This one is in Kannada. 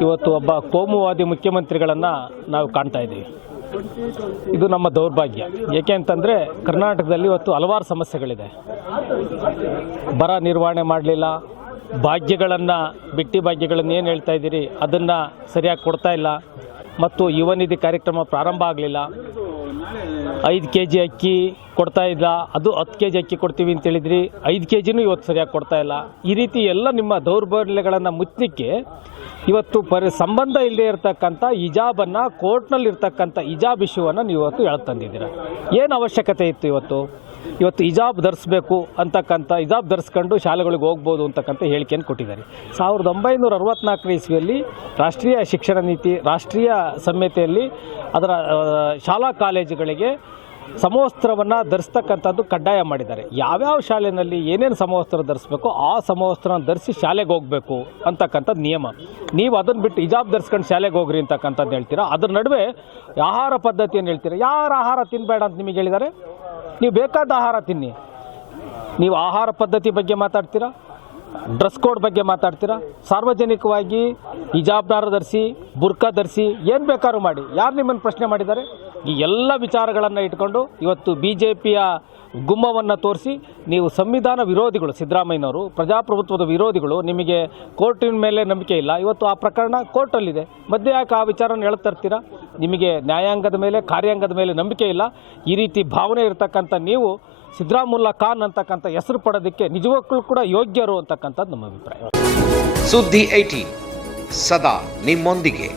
ಇವತ್ತು ಒಬ್ಬ ಕೋಮುವಾದಿ ಮುಖ್ಯಮಂತ್ರಿಗಳನ್ನು ನಾವು ಕಾಣ್ತಾ ಇದ್ದೀವಿ. ಇದು ನಮ್ಮ ದೌರ್ಭಾಗ್ಯ. ಏಕೆ ಅಂತಂದರೆ ಕರ್ನಾಟಕದಲ್ಲಿ ಇವತ್ತು ಹಲವಾರು ಸಮಸ್ಯೆಗಳಿದೆ. ಬರ ನಿರ್ವಹಣೆ ಮಾಡಲಿಲ್ಲ. ಭಾಗ್ಯಗಳನ್ನು, ಬಿಟ್ಟಿ ಭಾಗ್ಯಗಳನ್ನು ಏನು ಹೇಳ್ತಾ ಇದ್ದೀರಿ? ಅದನ್ನು ಸರಿಯಾಗಿ ಕೊಡ್ತಾ ಇಲ್ಲ. ಮತ್ತು ಯುವ ನಿಧಿ ಕಾರ್ಯಕ್ರಮ ಪ್ರಾರಂಭ ಆಗಲಿಲ್ಲ. ಐದು ಕೆ ಜಿ ಅಕ್ಕಿ ಕೊಡ್ತಾ ಇಲ್ಲ. ಅದು ಹತ್ತು ಕೆ ಜಿ ಅಕ್ಕಿ ಕೊಡ್ತೀವಿ ಅಂತ ಹೇಳಿದ್ರಿ. ಐದು ಕೆ ಜಿನೂ ಇವತ್ತು ಸರಿಯಾಗಿ ಕೊಡ್ತಾ ಇಲ್ಲ. ಈ ರೀತಿ ಎಲ್ಲ ನಿಮ್ಮ ದೌರ್ಬಲ್ಯಗಳನ್ನು ಮುಚ್ಚಲಿಕ್ಕೆ ಇವತ್ತು ಪರಿ ಸಂಬಂಧ ಇಲ್ಲದೆ ಇರತಕ್ಕಂಥ ಹಿಜಾಬನ್ನು ಕೋರ್ಟ್ನಲ್ಲಿ ಇರ್ತಕ್ಕಂಥ ಇಜಾಬ್ ಇಶ್ಯೂವನ್ನು ನೀವು ಇವತ್ತು ಹೇಳ್ತಂದಿದ್ದೀರ ಏನು ಅವಶ್ಯಕತೆ ಇತ್ತು ಇವತ್ತು? ಇವತ್ತು ಇಜಾಬ್ ಧರಿಸ್ಬೇಕು ಅಂತಕ್ಕಂಥ ಇಜಾಬ್ ಧರಿಸ್ಕೊಂಡು ಶಾಲೆಗಳಿಗೆ ಹೋಗ್ಬೋದು ಅಂತಕ್ಕಂಥ ಹೇಳಿಕೆಯನ್ನು ಕೊಟ್ಟಿದ್ದಾರೆ. ಸಾವಿರದ ಒಂಬೈನೂರ ಅರವತ್ನಾಲ್ಕನೇ ಇಸ್ವಿಯಲ್ಲಿ ರಾಷ್ಟ್ರೀಯ ಶಿಕ್ಷಣ ನೀತಿ, ರಾಷ್ಟ್ರೀಯ ಸಂಹಿತೆಯಲ್ಲಿ ಅದರ ಶಾಲಾ ಶಾಲಾ ಕಾಲೇಜುಗಳಿಗೆ ಸಮವಸ್ತ್ರವನ್ನು ಧರಿಸ್ತಕ್ಕಂಥದ್ದು ಕಡ್ಡಾಯ ಮಾಡಿದ್ದಾರೆ. ಯಾವ್ಯಾವ ಶಾಲೆಯಲ್ಲಿ ಏನೇನು ಸಮವಸ್ತ್ರ ಧರಿಸ್ಬೇಕು, ಆ ಸಮವಸ್ತ್ರನ ಧರಿಸಿ ಶಾಲೆಗೆ ಹೋಗಬೇಕು ಅಂತಕ್ಕಂಥದ್ದು ನಿಯಮ. ನೀವು ಅದನ್ನು ಬಿಟ್ಟು ಹಿಜಾಬ್ ಧರಿಸ್ಕೊಂಡು ಶಾಲೆಗೆ ಹೋಗ್ರಿ ಅಂತಕ್ಕಂಥದ್ದು ಹೇಳ್ತೀರಾ? ಅದ್ರ ನಡುವೆ ಆಹಾರ ಪದ್ಧತಿಯನ್ನು ಹೇಳ್ತೀರಾ? ಯಾರು ಆಹಾರ ತಿನ್ನಬೇಡ ಅಂತ ನಿಮಗೆ ಹೇಳಿದ್ದಾರೆ ನೀವು ಬೇಕಾದ ಆಹಾರ ತಿನ್ನಿ. ನೀವು ಆಹಾರ ಪದ್ಧತಿ ಬಗ್ಗೆ ಮಾತಾಡ್ತೀರಾ? ಡ್ರೆಸ್ ಕೋಡ್ ಬಗ್ಗೆ ಮಾತಾಡ್ತೀರಾ? ಸಾರ್ವಜನಿಕವಾಗಿ ಹಿಜಾಬ್ದಾರ ಧರಿಸಿ ಬುರ್ಕಾ ಧರಿಸಿ ಏನು ಬೇಕಾದ್ರೂ ಮಾಡಿ. ಯಾರು ನಿಮ್ಮನ್ನು ಪ್ರಶ್ನೆ ಮಾಡಿದ್ದಾರೆ? ಈ ಎಲ್ಲ ವಿಚಾರಗಳನ್ನು ಇಟ್ಕೊಂಡು ಇವತ್ತು ಬಿ ಜೆ ಪಿಯ ಗುಮ್ಮವನ್ನು ತೋರಿಸಿ ನೀವು ಸಂವಿಧಾನ ವಿರೋಧಿಗಳು, ಸಿದ್ದರಾಮಯ್ಯನವರು, ಪ್ರಜಾಪ್ರಭುತ್ವದ ವಿರೋಧಿಗಳು, ನಿಮಗೆ ಕೋರ್ಟಿನ ಮೇಲೆ ನಂಬಿಕೆ ಇಲ್ಲ. ಇವತ್ತು ಆ ಪ್ರಕರಣ ಕೋರ್ಟಲ್ಲಿದೆ. ಮಧ್ಯೆ ಯಾಕೆ ಆ ವಿಚಾರನ ಹೇಳ್ತರ್ತೀರಾ ನಿಮಗೆ ನ್ಯಾಯಾಂಗದ ಮೇಲೆ, ಕಾರ್ಯಾಂಗದ ಮೇಲೆ ನಂಬಿಕೆ ಇಲ್ಲ. ಈ ರೀತಿ ಭಾವನೆ ಇರತಕ್ಕಂಥ ನೀವು ಸಿದ್ದರಾಮುಲ್ಲಾ ಖಾನ್ ಅಂತಕ್ಕಂಥ ಹೆಸರು ಪಡೋದಕ್ಕೆ ನಿಜವಾಗ್ಲೂ ಕೂಡ ಯೋಗ್ಯರು ಅಂತಕ್ಕಂಥದ್ದು ನಮ್ಮ ಅಭಿಪ್ರಾಯ. ಸುದ್ದಿ ಐಟಿ ಸದಾ ನಿಮ್ಮೊಂದಿಗೆ.